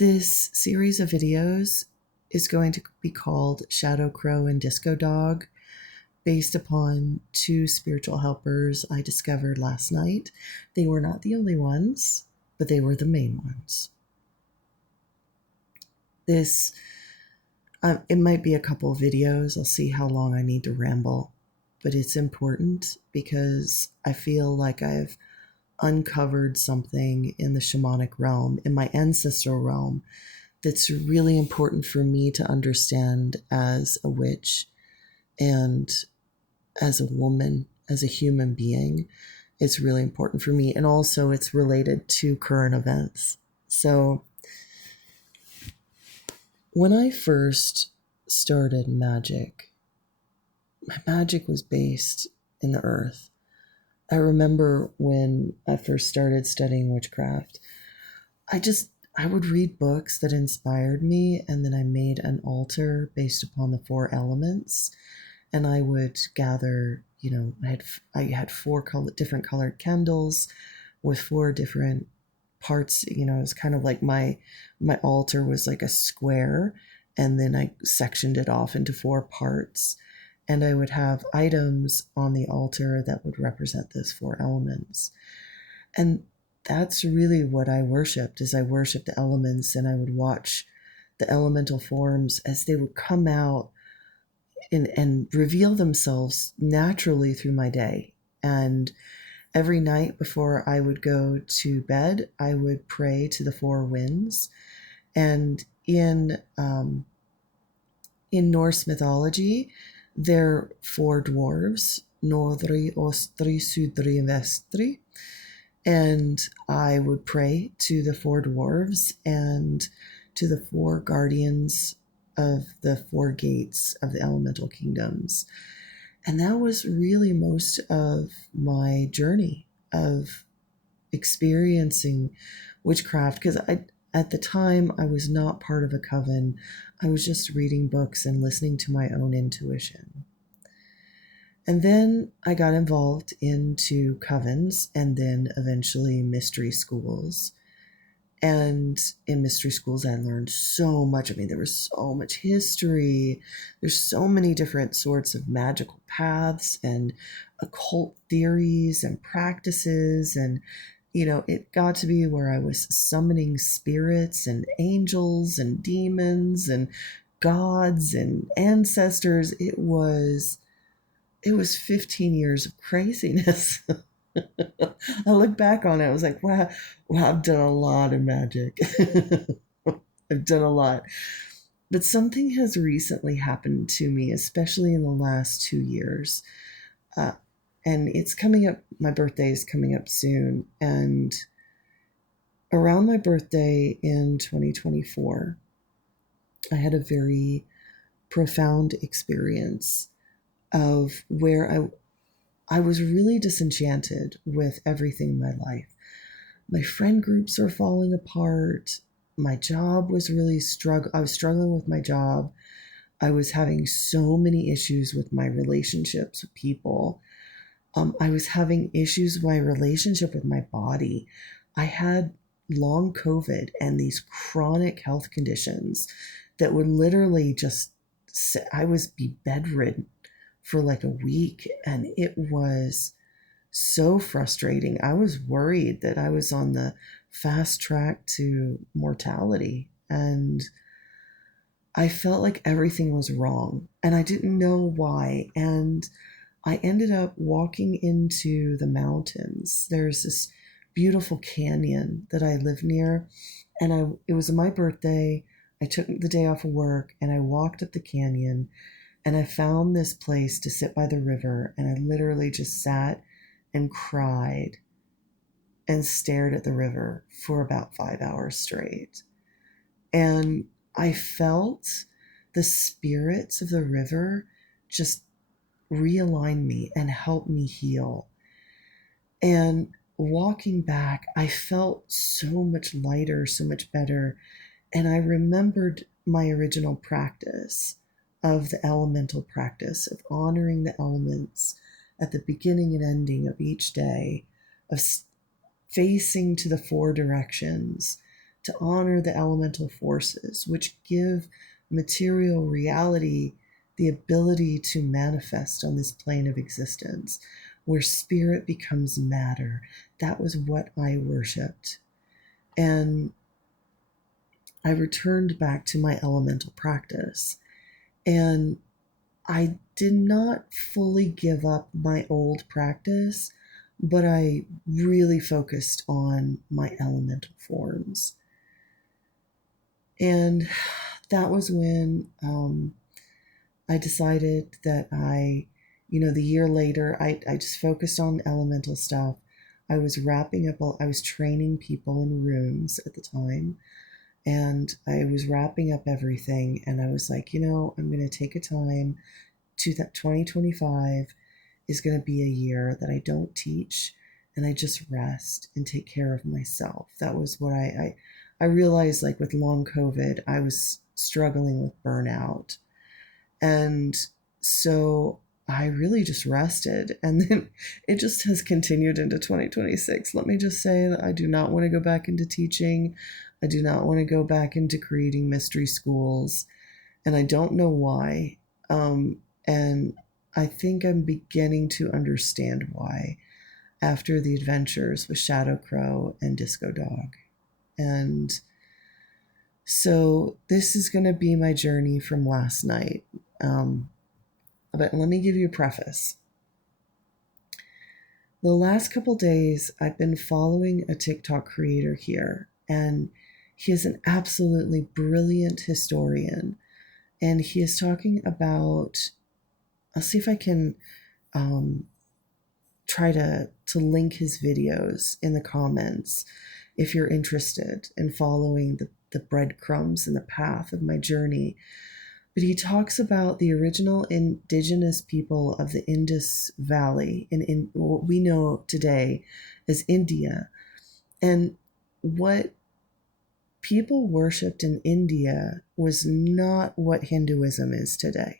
This series of videos is going to be called Shadow Crow and Disco Dog, based upon two spiritual helpers I discovered last night. They were not the only ones, but they were the main ones. This, it might be a couple of videos. I'll see how long I need to ramble, but it's important because I feel like I've uncovered something in the shamanic realm, in my ancestral realm, that's really important for me to understand as a witch and as a woman, as a human being. It's really important for me. And also it's related to current events. So when I first started magic, my magic was based in the earth. I remember when I first started studying witchcraft, I would read books that inspired me, and then I made an altar based upon the four elements, and I would gather, I had different colored candles with four different parts. It was kind of like my altar was like a square, and then I sectioned it off into four parts, and I would have items on the altar that would represent those four elements. And that's really what I worshipped, is I worshipped the elements, and I would watch the elemental forms as they would come out and reveal themselves naturally through my day. And every night before I would go to bed, I would pray to the four winds. And in Norse mythology, there are four dwarves, Nordri, Ostri, Sudri, Vestri. And I would pray to the four dwarves and to the four guardians of the four gates of the elemental kingdoms. And that was really most of my journey of experiencing witchcraft, because at the time I was not part of a coven. I was just reading books and listening to my own intuition. And then I got involved into covens and then eventually mystery schools. And in mystery schools, I learned so much. I mean, there was so much history. There's so many different sorts of magical paths and occult theories and practices. And, it got to be where I was summoning spirits and angels and demons and gods and ancestors. It was 15 years of craziness. I look back on it, I was like, wow, I've done a lot of magic. I've done a lot. But something has recently happened to me, especially in the last 2 years. And it's coming up, my birthday is coming up soon. And around my birthday in 2024, I had a very profound experience of where I was really disenchanted with everything in my life. My friend groups are falling apart. My job was really I was struggling with my job. I was having so many issues with my relationships with people. I was having issues with my relationship with my body. I had long COVID and these chronic health conditions that would literally I was be bedridden for like a week, and it was so frustrating. I was worried that I was on the fast track to mortality, and I felt like everything was wrong, and I didn't know why. And I ended up walking into the mountains. There's this beautiful canyon that I live near, and it was my birthday. I took the day off of work and I walked up the canyon, and I found this place to sit by the river, and I literally just sat and cried and stared at the river for about 5 hours straight. And I felt the spirits of the river just realign me and help me heal. And walking back, I felt so much lighter, so much better. And I remembered my original practice of the elemental practice of honoring the elements at the beginning and ending of each day, of facing to the four directions to honor the elemental forces, which give material reality the ability to manifest on this plane of existence, where spirit becomes matter. That was what I worshiped. And I returned back to my elemental practice. And I did not fully give up my old practice, but I really focused on my elemental forms. And that was when I decided that the year later, I just focused on elemental stuff. I was wrapping up, I was training people in runes at the time, and I was wrapping up everything. And I was like, I'm going to take a time to that 2025 is going to be a year that I don't teach and I just rest and take care of myself. That was what I realized, like with long COVID, I was struggling with burnout. And so I really just rested. And then it just has continued into 2026. Let me just say that I do not want to go back into teaching. I do not want to go back into creating mystery schools. And I don't know why. And I think I'm beginning to understand why after the adventures with Shadow Crow and Disco Dog. And so this is going to be my journey from last night. But let me give you a preface. The last couple days, I've been following a TikTok creator here, and he is an absolutely brilliant historian. And he is talking about, I'll see if I can try to link his videos in the comments if you're interested in following the breadcrumbs and the path of my journey. But he talks about the original indigenous people of the Indus Valley in what we know today as India, and what people worshipped in India was not what Hinduism is today.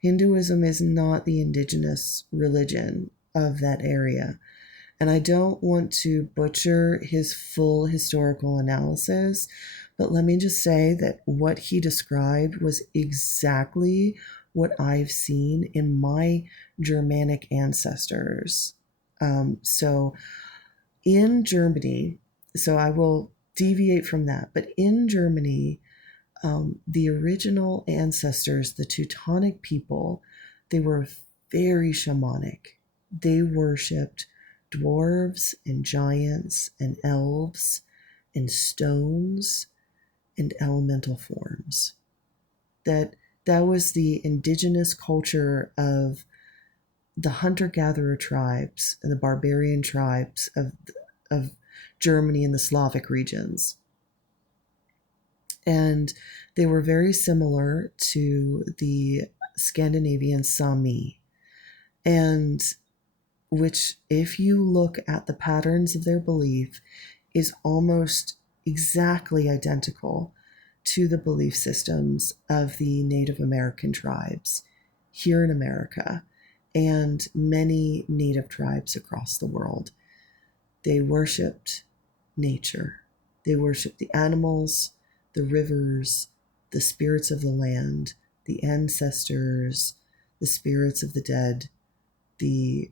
Hinduism is not the indigenous religion of that area. And I don't want to butcher his full historical analysis, but let me just say that what he described was exactly what I've seen in my Germanic ancestors. So in Germany, so I will deviate from that, but in Germany, the original ancestors, the Teutonic people, they were very shamanic. They worshipped dwarves and giants and elves and stones and elemental forms. That was the indigenous culture of the hunter-gatherer tribes and the barbarian tribes of Germany and the Slavic regions. And they were very similar to the Scandinavian Sami, and which, if you look at the patterns of their belief, is almost exactly identical to the belief systems of the Native American tribes here in America and many Native tribes across the world. They worshipped nature. They worshipped the animals, the rivers, the spirits of the land, the ancestors, the spirits of the dead, the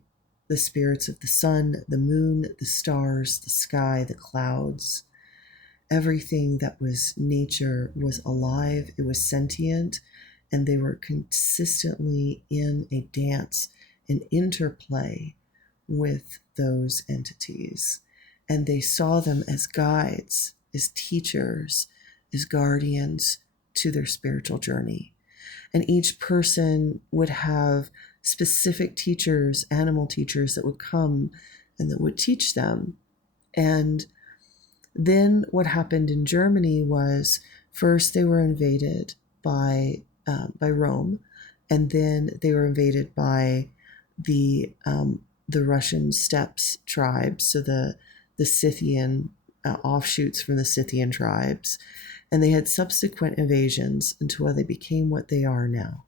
spirits of the sun, the moon, the stars, the sky, the clouds. Everything that was nature was alive, it was sentient, and they were consistently in a dance, an interplay with those entities. And they saw them as guides, as teachers, as guardians to their spiritual journey. And each person would have specific teachers, animal teachers that would come and that would teach them. And then what happened in Germany was first they were invaded by Rome, and then they were invaded by the Russian steppes tribes, so the Scythian offshoots from the Scythian tribes, and they had subsequent invasions until they became what they are now.